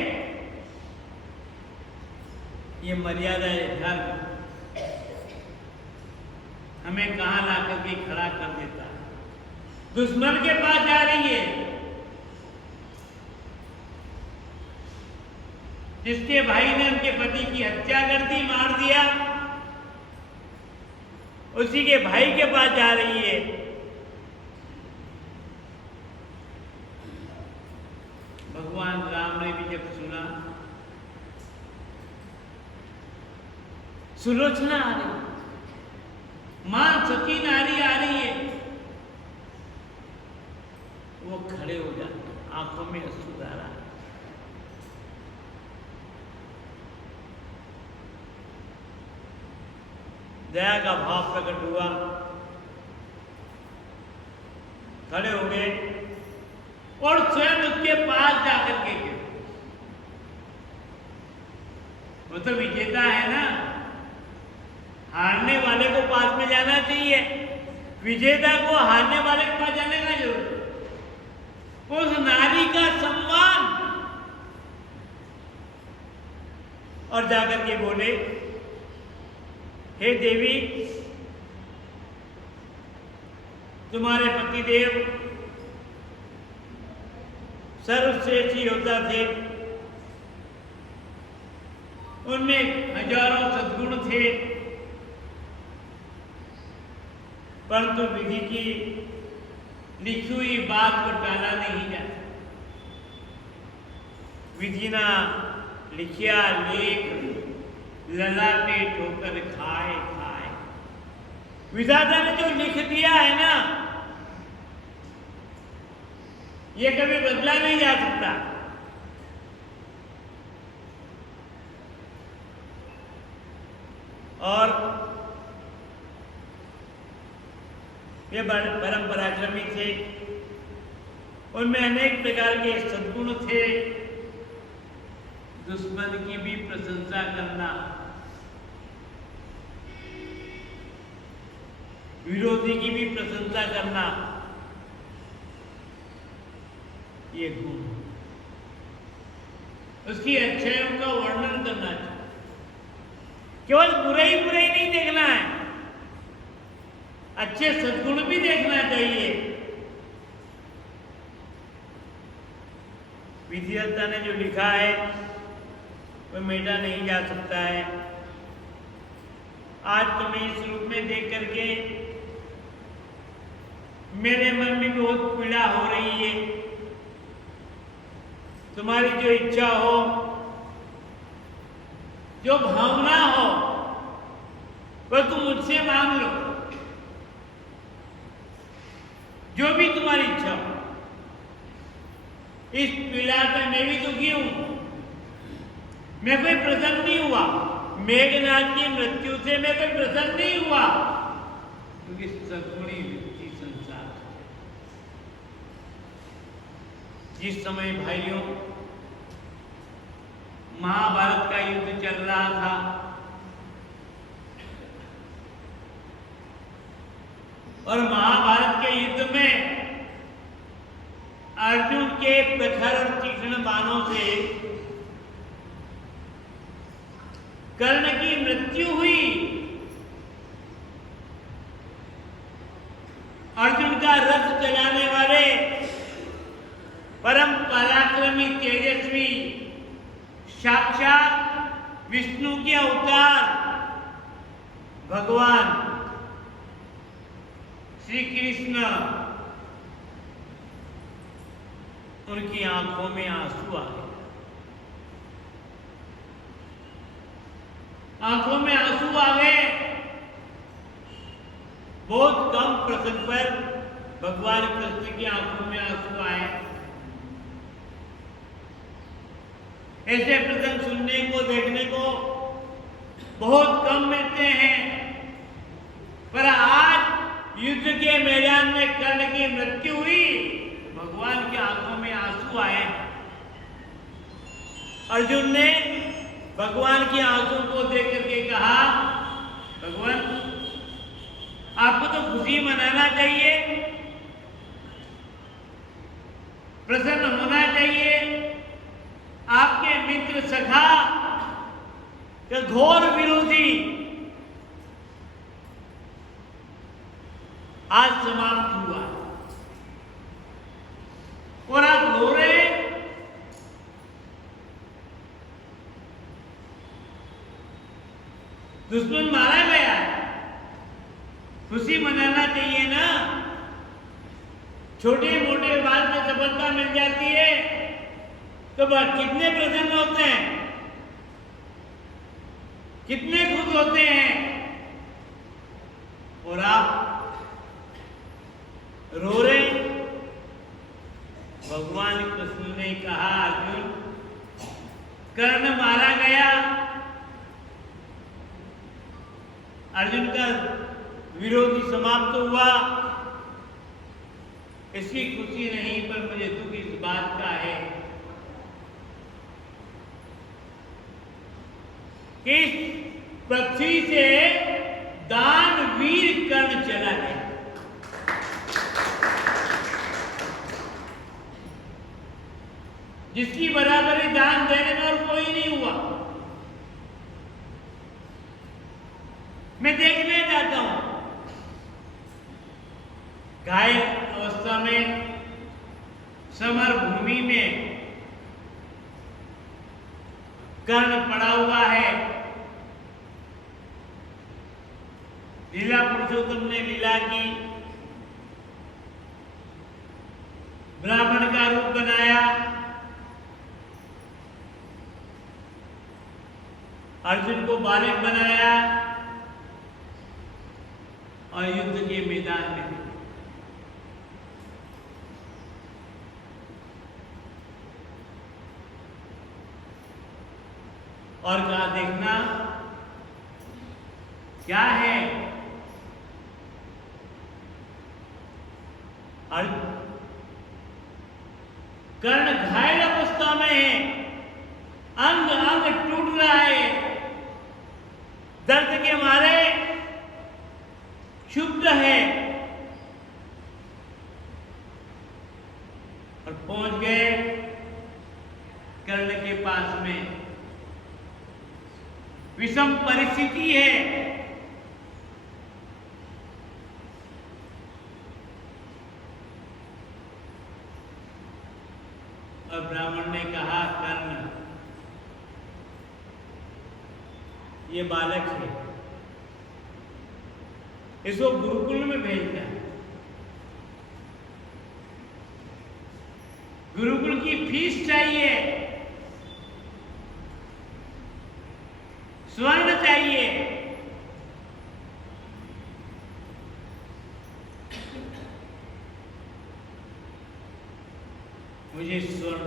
ये मर्यादा है, धर्म हमें कहां ला करके खड़ा कर देता है। दुश्मन के पास जा रही है, जिसके भाई ने उनके पति की हत्या कर दी, मार दिया, उसी के भाई के पास जा रही है। भगवान राम ने भी जब सुना, सुलोचना आ रही, मां सती नारी आ रही है, वो खड़े हो जाते, आंखों में अश्रुधारा। दया का भाव प्रकट हुआ, खड़े हो गए और स्वयं उसके पास जाकर के गिरे। वो तो विजेता है ना, हारने वाले को पास में जाना चाहिए, विजेता को हारने वाले के पास जाने का जरूरत। उस नारी का सम्मान, और जाकर के बोले, हे देवी, तुम्हारे पतिदेव सर्वश्रेष्ठ योद्धा थे, उनमें हजारों सद्गुण थे, परंतु विधि की लिखी हुई बात को टाला नहीं जाता। विधि ना लिखिया लेख ललाटे ठोकर खाए खाए। विधाता ने जो लिख दिया है ना, ये कभी बदला नहीं जा सकता। और ये परम पराक्रमी थे, उनमें अनेक प्रकार के सद्गुण थे। दुश्मन की भी प्रशंसा करना, विरोधी की भी प्रशंसा करना, ये गुण, उसकी अच्छाइयों का वर्णन करना चाहिए। केवल बुराई बुराई नहीं देखना है, अच्छे सद्गुण भी देखना चाहिए। विधिवत्ता ने जो लिखा है वो मेटा नहीं जा सकता है। आज तुम्हें इस रूप में देख करके मेरे मन में बहुत पीड़ा हो रही है। तुम्हारी जो इच्छा हो, जो भावना हो, वह तुम मुझसे मांग लो, जो भी तुम्हारी इच्छा हो। इस पीड़ा से मैं भी दुखी हूं, मैं कोई प्रसन्न नहीं हुआ, मेघनाथ की मृत्यु से मैं कोई प्रसन्न नहीं हुआ, क्योंकि सद्गुणी व्यक्ति संसार। जिस समय भाइयों महाभारत का युद्ध चल रहा था, और महाभारत के युद्ध में अर्जुन के प्रखर और तीक्ष्ण बाणों से कर्ण की मृत्यु हुई। अर्जुन का रथ चलाने वाले परम पराक्रमी तेजस्वी साक्षात विष्णु के अवतार भगवान श्री कृष्ण, उनकी आंखों में आंसू आ गए। आंखों में आंसू आ गए। बहुत कम प्रसंग पर भगवान कृष्ण की आंखों में आंसू आए। ऐसे प्रसंग सुनने को, देखने को बहुत कम मिलते हैं, पर आज युद्ध के मैदान में कर्ण की मृत्यु हुई, भगवान की आंखों में आंसू आए। अर्जुन ने भगवान की आंखों को देख करके कहा, भगवान आपको तो खुशी मनाना चाहिए, प्रसन्न होना चाहिए। आपके मित्र सखा का घोर विरोधी आज समाप्त हुआ और आप रो रहे हैं। दुश्मन मारा गया, खुशी मनाना चाहिए ना। छोटे मोटे बात में सफलता मिल जाती है तो कितने प्रसन्न होते हैं, कितने खुश होते हैं। और आप रो रहे। भगवान कृष्ण ने कहा, अर्जुन कर्ण मारा गया, अर्जुन का विरोधी समाप्त हुआ, इसकी खुशी नहीं पर मुझे दुख इस बात का है कि पृथ्वी से दानवीर कर्ण चला गया। जिसकी बराबरी दान देने में और कोई नहीं हुआ। मैं देखने जाता हूं, घायल अवस्था में समर भूमि में कर्ण पड़ा हुआ है। लीला पुरुषोत्तम ने लीला की, ब्राह्मण का रूप बनाया, अर्जुन को बालक बनाया और युद्ध के मैदान में और कहा, देखना क्या है। कर्ण घायल अवस्था में है, अंग अंग टूट रहा है, दर्द के मारे क्षुब्ध है और पहुंच गए कर्ण के पास में। विषम परिस्थिति है, और ब्राह्मण ने कहा, कर्ण ये बालक है, इसको गुरुकुल में भेजना है, गुरुकुल की फीस चाहिए, स्वर्ण चाहिए। मुझे स्वर्ण।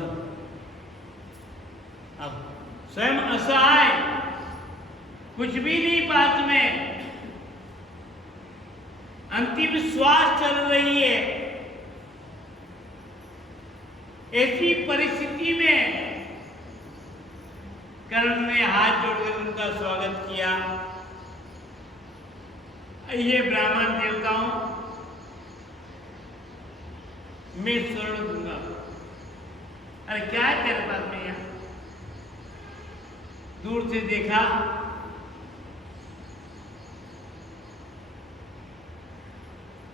अब स्वयं असहाय, कुछ भी नहीं पास में, अंतिम श्वास चल रही है। ऐसी परिस्थिति में कर्ण ने हाथ जोड़कर उनका स्वागत किया। ये ब्राह्मण देवताओं, मैं स्वर्ण दूंगा। अरे क्या है तेरे पास में? यहां दूर से देखा,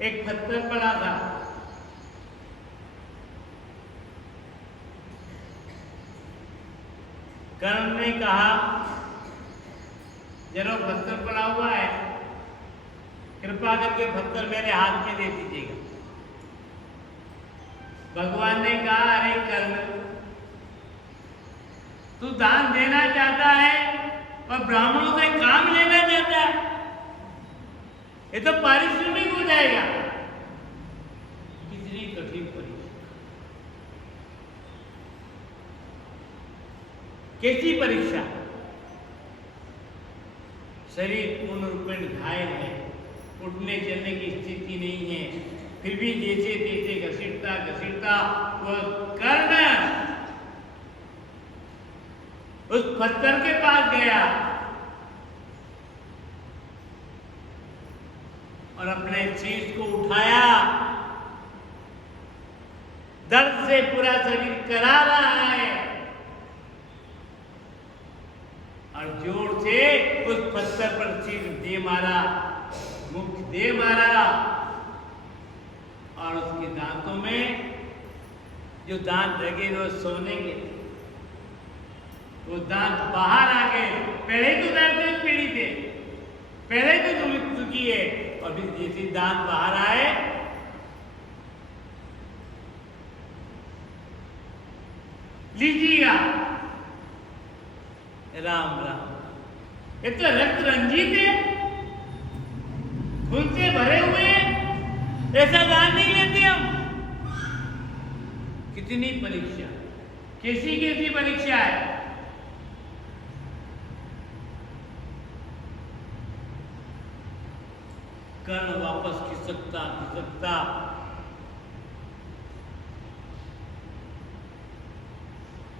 एक पत्थर पड़ा था। कर्ण ने कहा, जरा पत्थर पड़ा हुआ है, कृपा करके पत्थर मेरे हाथ में दे दीजिएगा। भगवान ने कहा, अरे कर्ण, तू दान देना चाहता है और ब्राह्मणों से काम लेना चाहता है, ये तो पारिश्रमिक हो जाएगा। कितनी कठिन परीक्षा, कैसी परीक्षा। शरीर पूर्ण रूपेण घायल है, उठने चलने की स्थिति नहीं है, फिर भी जैसे तैसे घसीटता वह कर्ण उस पत्थर के पास गया और अपने शीश को उठाया। दर्द से पूरा शरीर करा रहा है और जोर से उस पत्थर पर सिर दे मारा, मुख दे मारा और उसके दांतों में जो दांत लगे वो सोने के, वो दांत बाहर आ गए। पहले तो दर्द से पीड़ित थे, पहले तो दुखी है और फिर जैसे दांत बाहर आए लीजिएगा। राम राम, ये तो रक्त रंजित है, खून से भरे हुए हैं, ऐसा दान नहीं लेते हम। कितनी परीक्षा, कैसी कैसी परीक्षा है। कर्ण वापस खिसकता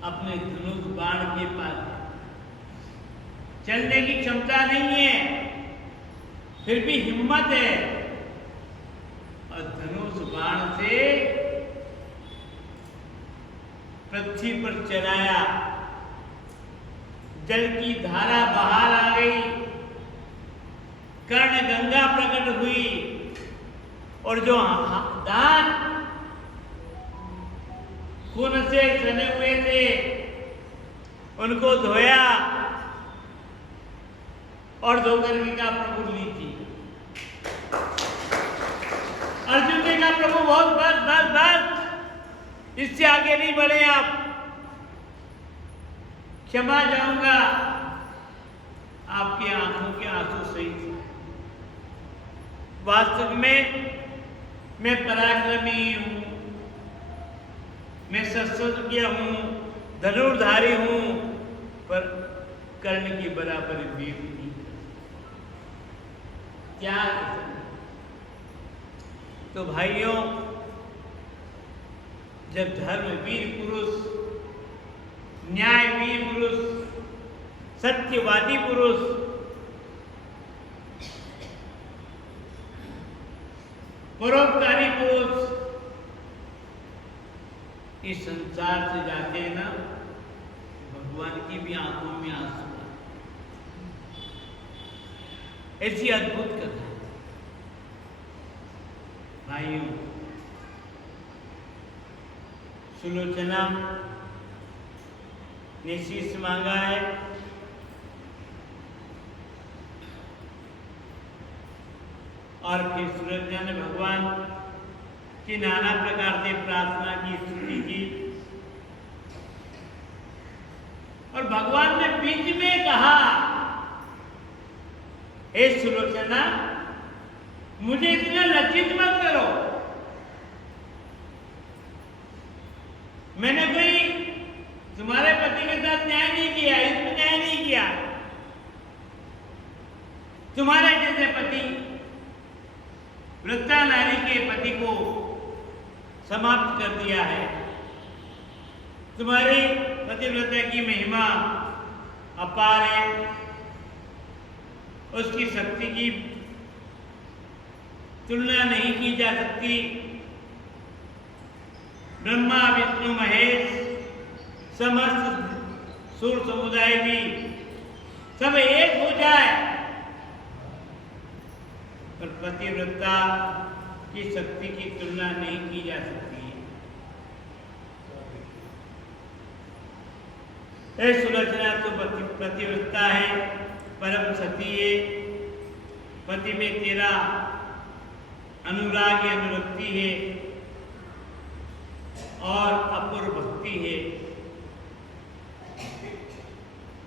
अपने धनुष बाण के पास, चलने की क्षमता नहीं है फिर भी हिम्मत है और धनुष बाण से पृथ्वी पर चलाया। जल की धारा बाहर आ गई, कर्ण गंगा प्रकट हुई और जो दांत खून से सने हुए थे उनको धोया और धोकर के कहा प्रभु लीजिए। अर्जुन ने कहा प्रभु बहुत बस बस बस, इससे आगे नहीं बढ़े आप, क्षमा चाहूंगा। आपकी आंखों के आंसू सही थे, वास्तव में मैं पराक्रमी हूं, मैं शस्त्रज्ञ हूं, धनुर्धारी हूं, पर कर्ण की बराबर वीर नहीं क्या। तो भाइयों, जब धर्मवीर पुरुष, न्यायवीर पुरुष, सत्यवादी पुरुष परोपकारी पुरुष इस संसार से जाते हैं ना, भगवान की भी आंखों में आंसू ऐसी अद्भुत कथा है। भाइयों, सुलोचना ने शीश मांगा है, और फिर सुलोचना ने भगवान की नाना प्रकार से प्रार्थना की, स्तुति की और भगवान ने बीच में कहा, हे सुलोचना, मुझे इतना लज्जित मत करो, मैंने कोई तुम्हारे पति के साथ न्याय नहीं किया, इसमें न्याय नहीं किया। तुम्हारे जैसे पति वृद्धा नारी के पति को समाप्त कर दिया है। तुम्हारी पतिव्रता की महिमा अपार है, उसकी शक्ति की तुलना नहीं की जा सकती। ब्रह्मा विष्णु महेश समस्त सूर समुदाय भी सब एक हो जाए पर पतिव्रता की शक्ति की तुलना नहीं की जा सकती है। सुलोचना तो पतिव्रता है, परम सती है, पति में तेरा अनुराग अनुरक्ति है और अपूर्व भक्ति है।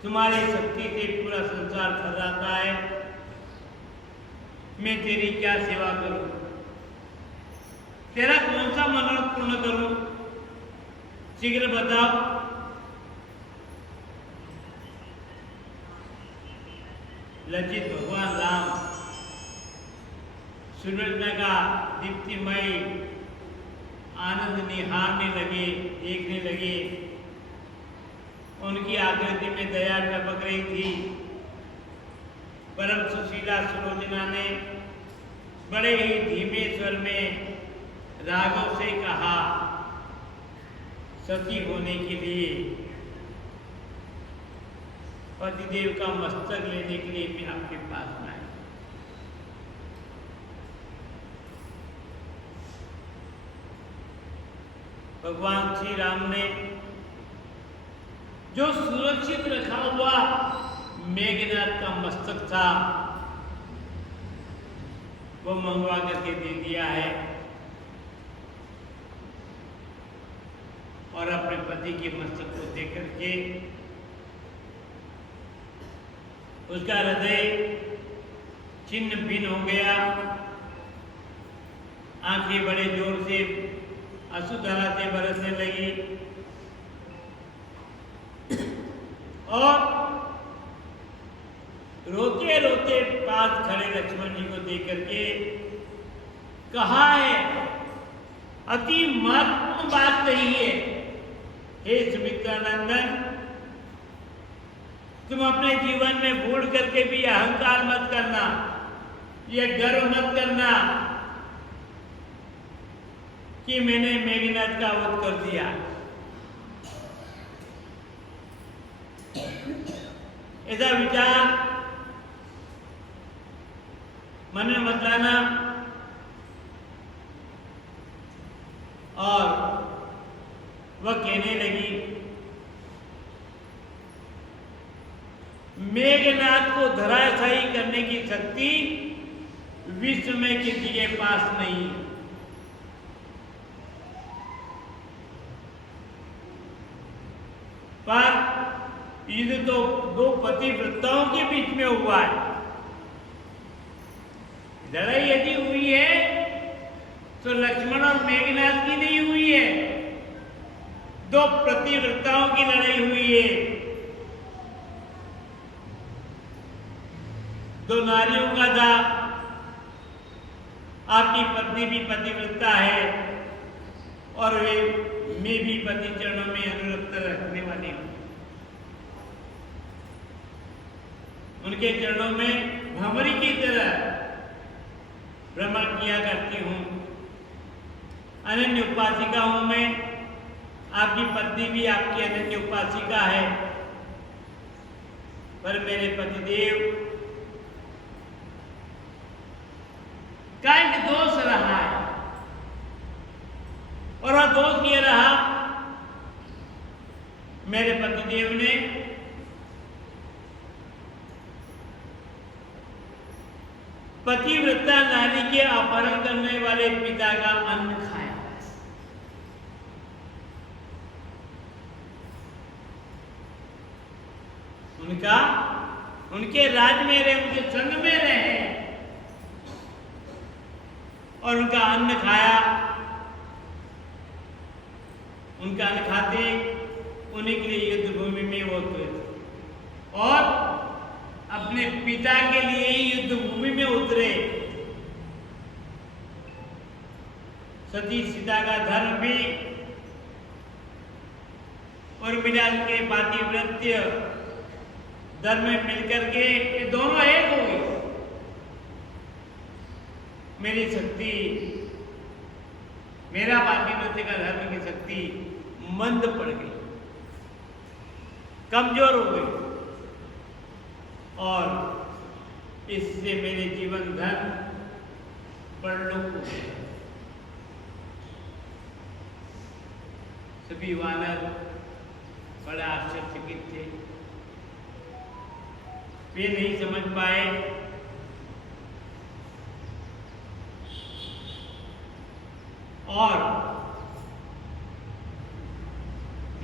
तुम्हारी शक्ति से पूरा संसार थर्राता है, मैं तेरी क्या सेवा करूं, तेरा कौन सा मनोरथ पूर्ण करूं, शीघ्र बताओ। लज्जित भगवान राम सुलोचना का दीप्तिमय आनंद निहारने लगे, देखने लगे। उनकी आकृति में दया टपक रही थी। परम सुशीला सुलोचना ने बड़े ही धीमे स्वर में राघव से कहा, सती होने के लिए पतिदेव का मस्तक लेने के लिए मैं आपके पास में आया। भगवान श्री राम ने जो सुरक्षित रखा हुआ मेघनाथ का मस्तक था वो मंगवा करके दे दिया है और अपने पति के मस्तक को देख करके उसका हृदय छिन्न भिन्न हो गया। आंखें बड़े जोर से अश्रुधारा से बरसने लगी और रोते रोते पास खड़े लक्ष्मण जी को देख करके कहा है, अति महत्वपूर्ण बात कही है, हे सुमित्रानंदन, तुम अपने जीवन में भूल करके भी अहंकार मत करना, ये गर्व मत करना कि मैंने मेघनाथ का वध कर दिया। ऐसा विचार मन में मत लाना। और वह कहने लगी, मेघनाथ को धराशायी करने की शक्ति विश्व में किसी के पास नहीं है। पर युद्ध तो दो पतिव्रताओं के बीच में हुआ है। लड़ाई यदि हुई है तो लक्ष्मण और मेघनाथ की नहीं हुई है, दो पतिव्रताओं की लड़ाई हुई है। दो नारियों का था। आपकी पत्नी भी पतिव्रता है और वे मैं भी पति चरणों में अनुरक्त रखने वाली हूं। उनके चरणों में भंवरी की तरह भ्रमण किया करती हूं। अनन्य उपासिका हूं मैं। आपकी पत्नी भी आपकी अनन्य उपासिका है। पर मेरे पतिदेव का एक दोष रहा है और वह दोष ये रहा, मेरे पतिदेव ने पतिव्रता नारी के अपहरण करने वाले पिता का अन्न खाया। उनके राज में रहे, उनके संग में रहे और उनका अन्न खाया। उनका अन्न खाते उन्हीं के लिए युद्ध भूमि में वो उतरे और अपने पिता के लिए ही युद्ध भूमि में उतरे। सती सीता का धर्म भी और मिलान के पातिव्रत्य धर्म में मिलकर के ये दोनों एक हो गए। मेरी शक्ति, मेरा पातिव्रत्य का धर्म की शक्ति मंद पड़ गई, कमजोर हो गई और इससे मेरे जीवन धन परलोक हो गया। सभी वानर बड़ा आश्चर्यचकित थे। वे नहीं समझ पाए और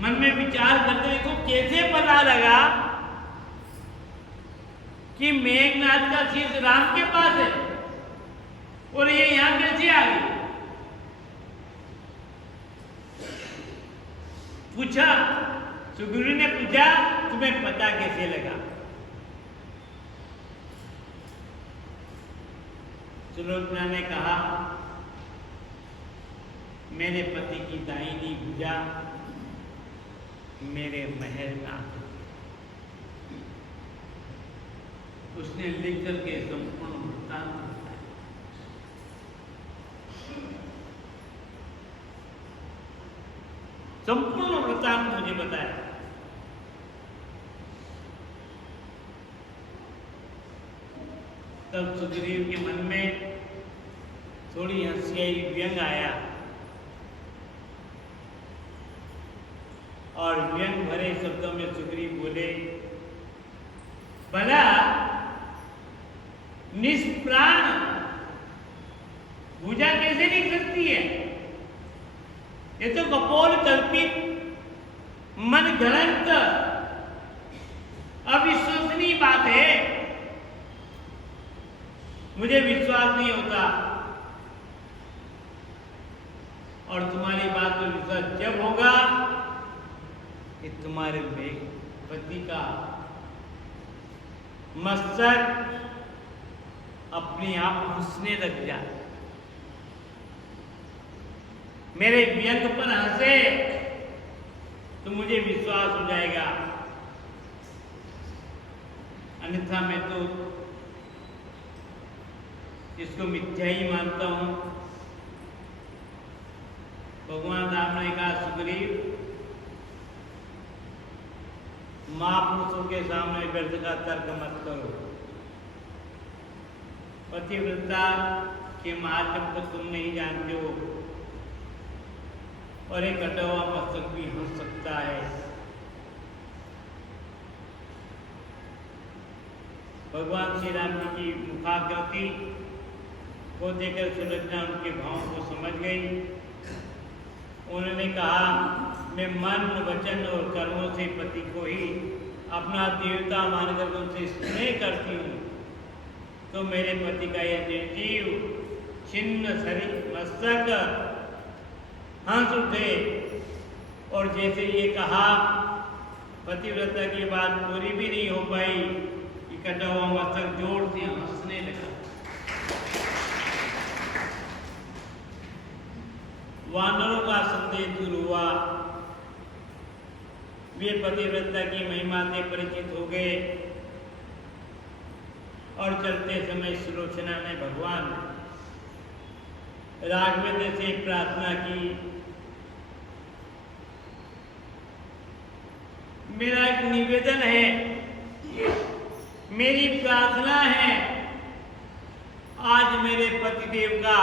मन में विचार करते को कैसे पता लगा कि मेघनाथ का शीश राम के पास है और ये यहां कैसे आ गई। पूछा, सुग्रीव ने पूछा, तुम्हें पता कैसे लगा। सुलोचना ने कहा, मेरे पति की दाहिनी भुजा मेरे महल में आकर उसने लिख करके संपूर्ण वृत्तांत बताया। संपूर्ण वृत्तांत मुझे बताया। तब सुग्रीव के मन में थोड़ी हंसी आई, व्यंग आया और व्यंग भरे शब्दों में सुग्रीव बोले, भला निष्प्राण भुजा कैसे लिख सकती है? ये तो कपोल कल्पित, मन गढ़ंत, अविश्वसनीय बात है। मुझे विश्वास नहीं होता, और तुम्हारी बात पर विश्वास जब होगा कि तुम्हारे पति का मस्तक अपने आप हंसने लग जाए, मेरे व्यंग पर हंसे तो मुझे विश्वास हो जाएगा, अन्यथा मैं तो इसको मिथ्या ही मानता हूं। भगवान राम ने कहा, सुग्रीव, महापुरुषों के सामने व्यर्थ का तर्क मत करो। पतिव्रता के माध्यम को तुम नहीं जानते हो, और एक कटा हुआ मस्तक भी हंस सकता है। भगवान श्री राम जी की मुखाकृति को देखकर सुलोचना उनके भाव को समझ गई। उन्होंने कहा, मैं मन, वचन और कर्मों से पति को ही अपना देवता मानकर उनसे स्नेह करती हूँ, तो मेरे पति का यह निर्जीव छिन्न शरीर मस्तक हंस उठे, और जैसे ये कहा, पतिव्रता की बात पूरी भी नहीं हो पाई कि कटा हुआ मस्तक जोर से हंसने लगा। वानरों का संदेश दूर हुआ, वे पतिव्रता की महिमा से परिचित हो गए, और चलते समय सुलोचना ने भगवान राघवेंद्र से प्रार्थना की, मेरा एक निवेदन है, मेरी प्रार्थना है, आज मेरे पतिदेव का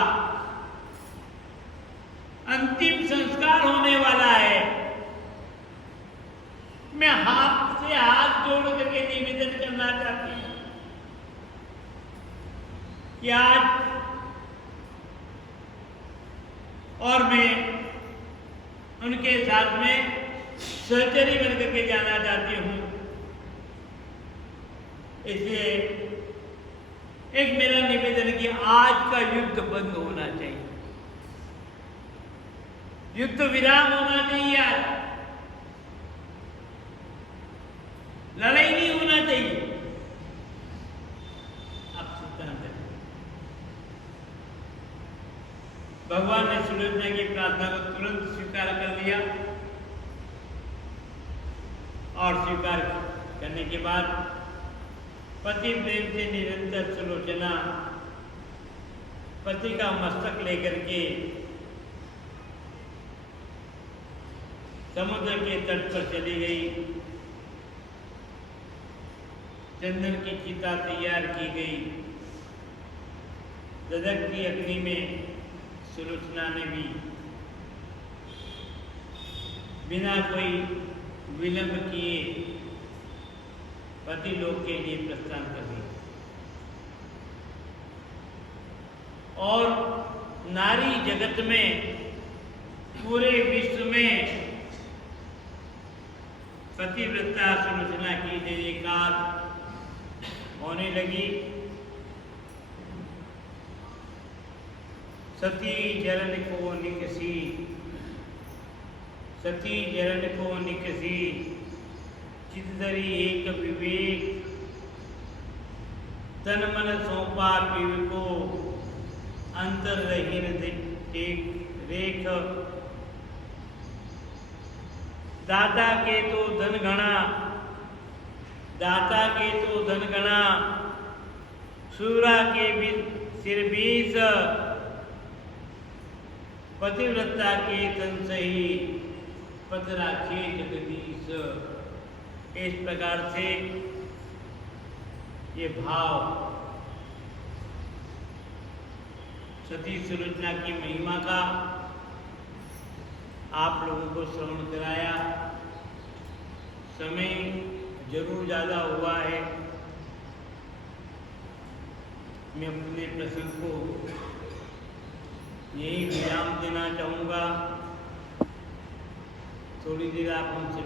अंतिम संस्कार होने वाला है। मैं हाथ से हाथ जोड़ करके निवेदन करना चाहती हूं कि आज, और मैं उनके साथ में सहचरी बन करके जाना चाहती हूं। इसलिए एक मेरा निवेदन है कि आज का युद्ध बंद होना चाहिए, युद्ध विराम होना चाहिए, लड़ाई नहीं होना चाहिए। अब सिद्धांत भगवान ने सुलोचना की प्रार्थना को तुरंत स्वीकार कर लिया, और स्वीकार करने के बाद पति प्रेम से निरंतर सुलोचना पति का मस्तक लेकर के समुद्र के तट पर चली गई। चंदन की चिता तैयार की गई। ददकती अग्नि में सुलोचना ने भी बिना कोई विलंब किए पति लोक के लिए प्रस्थान कर दिया, और नारी जगत में, पूरे विश्व में पतिव्रता सुलोचना की जयकार होने लगी। सती जरन को निकसी, सती जरन को निकसी, चितधरी एक विवेक, तन मन सौंपा पीव को, अंतरहीन रेख। दाता के तो धन घना, दाता के तो धन घना, सूरा के सिर 20, पतिव्रता के तन सही, पद राखे जगदीश। इस प्रकार से ये भाव सती सुलोचना की महिमा का आप लोगों को श्रवण कराया। समय जरूर ज़्यादा हुआ है। मैं अपने प्रसंग को यही विराम देना चाहूँगा। थोड़ी देर आप हमसे